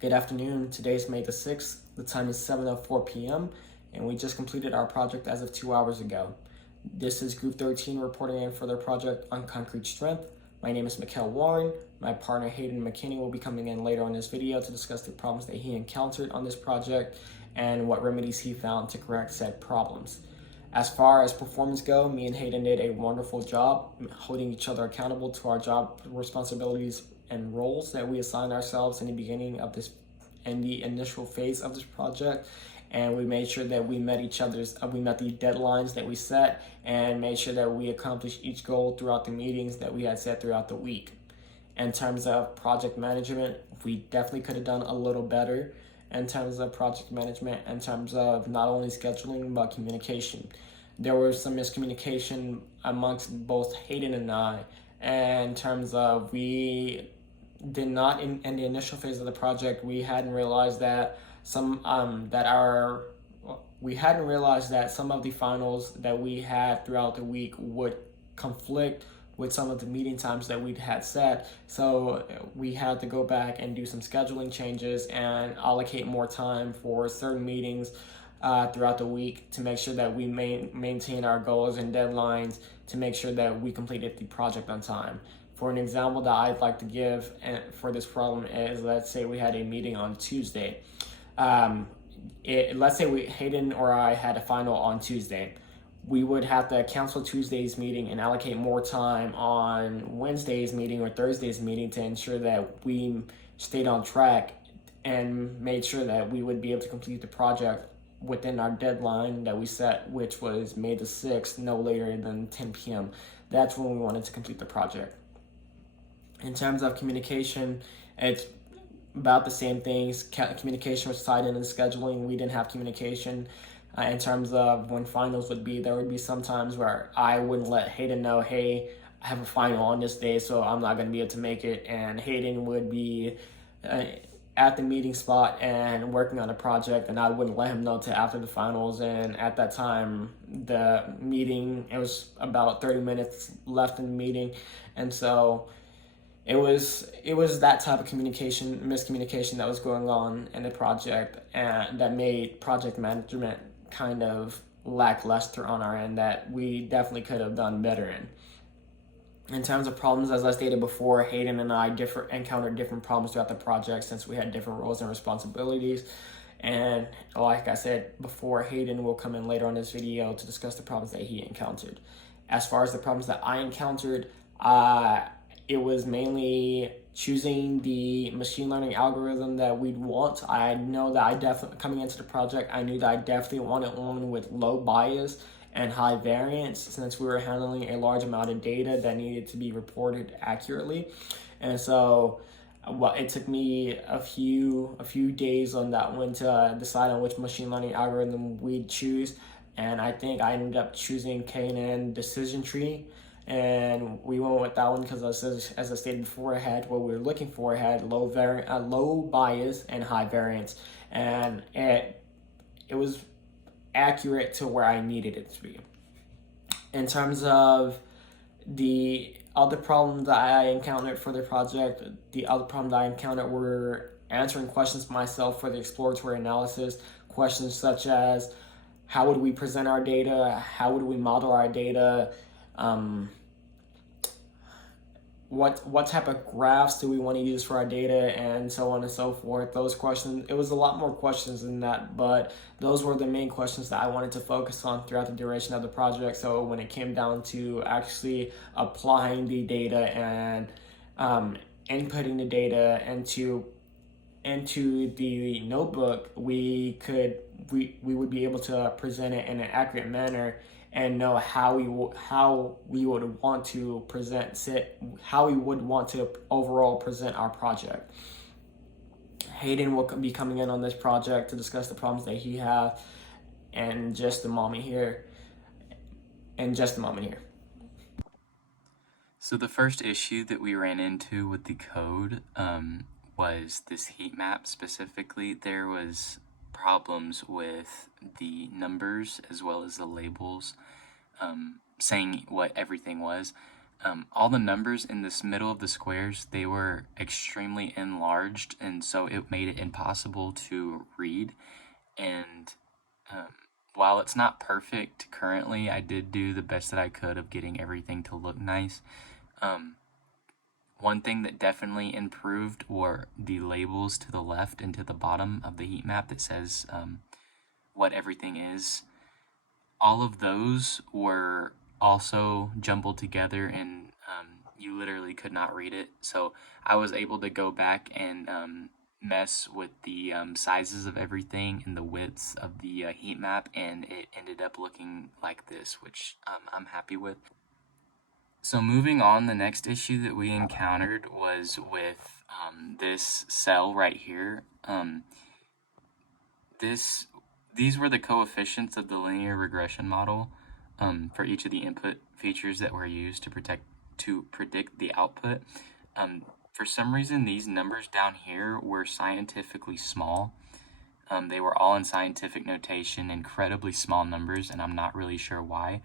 Good afternoon. Today is May the 6th. The time is 7:04 p.m. and we just completed our project as of 2 hours ago. This is Group 13 reporting in for their project on concrete strength. My name is Mikkel Warren. My partner Hayden McKinney will be coming in later on this video to discuss the problems that he encountered on this project and what remedies he found to correct said problems. As far as performance go, me and Hayden did a wonderful job holding each other accountable to our job responsibilities and roles that we assigned ourselves in the beginning of this, in the initial phase of this project. And we made sure that we met the deadlines that we set and made sure that we accomplished each goal throughout the meetings that we had set throughout the week. In terms of project management, we definitely could have done a little better in terms of project management, in terms of not only scheduling but communication. There was some miscommunication amongst both Hayden and I in terms of we did not in the initial phase of the project we hadn't realized that some of the finals that we had throughout the week would conflict with some of the meeting times that we had set. So we had to go back and do some scheduling changes and allocate more time for certain meetings throughout the week to make sure that we maintain our goals and deadlines to make sure that we completed the project on time. For an example that I'd like to give for this problem is, let's say we had a meeting on Tuesday. Let's say Hayden or I had a final on Tuesday. We would have to cancel Tuesday's meeting and allocate more time on Wednesday's meeting or Thursday's meeting to ensure that we stayed on track and made sure that we would be able to complete the project within our deadline that we set, which was May the 6th, no later than 10 p.m. That's when we wanted to complete the project. In terms of communication, it's about the same things. Communication was tied in scheduling. We didn't have communication in terms of when finals would be. There would be some times where I wouldn't let Hayden know, hey, I have a final on this day, so I'm not going to be able to make it. And Hayden would be at the meeting spot and working on a project, and I wouldn't let him know till after the finals. And at that time, the meeting, it was about 30 minutes left in the meeting. And so it was that type of miscommunication that was going on in the project, and that made project management kind of lackluster on our end that we definitely could have done better in. In terms of problems, as I stated before, Hayden and I encountered different problems throughout the project since we had different roles and responsibilities. And like I said before, Hayden will come in later on this video to discuss the problems that he encountered. As far as the problems that I encountered, it was mainly choosing the machine learning algorithm that we'd want. I know that I definitely, coming into the project, I knew that I definitely wanted one with low bias and high variance, since we were handling a large amount of data that needed to be reported accurately. And so it took me a few days on that one to decide on which machine learning algorithm we'd choose. And I think I ended up choosing K&N Decision Tree. And we went with that one because, as I stated before, it had what we were looking for. It had low bias and high variance, and it was accurate to where I needed it to be. In terms of the other problems that I encountered for the project, the other problems that I encountered were answering questions myself for the exploratory analysis. Questions such as, how would we present our data? How would we model our data? What type of graphs do we want to use for our data, and so on and so forth. Those questions, it was a lot more questions than that, but those were the main questions that I wanted to focus on throughout the duration of the project. So when it came down to actually applying the data and inputting the data into the notebook, we would be able to present it in an accurate manner and know how we would want to overall present our project. Hayden will be coming in on this project to discuss the problems that he has in just a moment here. So the first issue that we ran into with the code was this heat map specifically. There was problems with the numbers as well as the labels saying what everything was. all the numbers in this middle of the squares, they were extremely enlarged, and so it made it impossible to read. And while it's not perfect currently, I did do the best that I could of getting everything to look nice. One thing that definitely improved were the labels to the left and to the bottom of the heat map that says what everything is. All of those were also jumbled together, and you literally could not read it. So I was able to go back and mess with the sizes of everything and the widths of the heat map, and it ended up looking like this, which I'm happy with. So moving on, the next issue that we encountered was with this cell right here. These were the coefficients of the linear regression model for each of the input features that were used to predict the output. For some reason, these numbers down here were scientifically small. They were all in scientific notation, incredibly small numbers, and I'm not really sure why.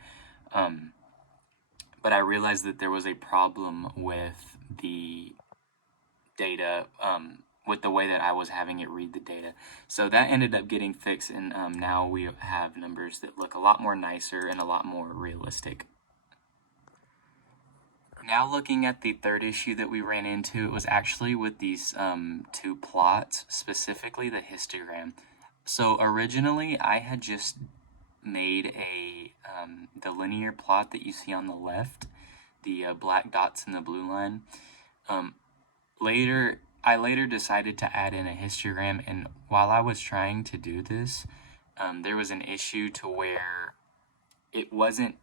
But I realized that there was a problem with the data, with the way that I was having it read the data. So that ended up getting fixed, and now we have numbers that look a lot more nicer and a lot more realistic. Now looking at the third issue that we ran into, it was actually with these two plots, specifically the histogram. So originally I had just made the linear plot that you see on the left, the black dots and the blue line. I later decided to add in a histogram, and while I was trying to do this, there was an issue to where it wasn't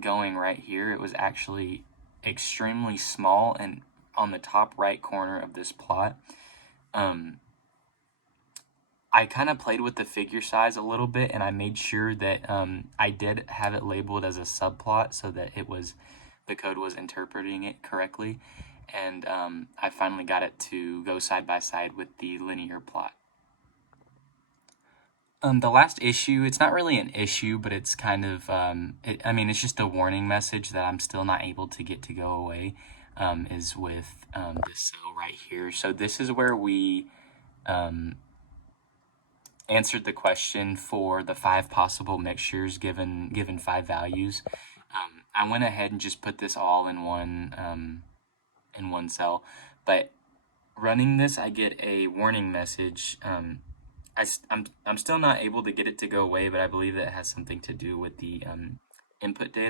going right here. It was actually extremely small and on the top right corner of this plot. I kind of played with the figure size a little bit, and I made sure that I did have it labeled as a subplot so that the code was interpreting it correctly. And I finally got it to go side by side with the linear plot. The last issue, it's not really an issue, but it's kind of, it's just a warning message that I'm still not able to get to go away, is with this cell right here. So this is where we answered the question for the 5 possible mixtures given 5 values. I went ahead and just put this all in one cell, but running this, I get a warning message. I'm still not able to get it to go away, but I believe that it has something to do with the input data.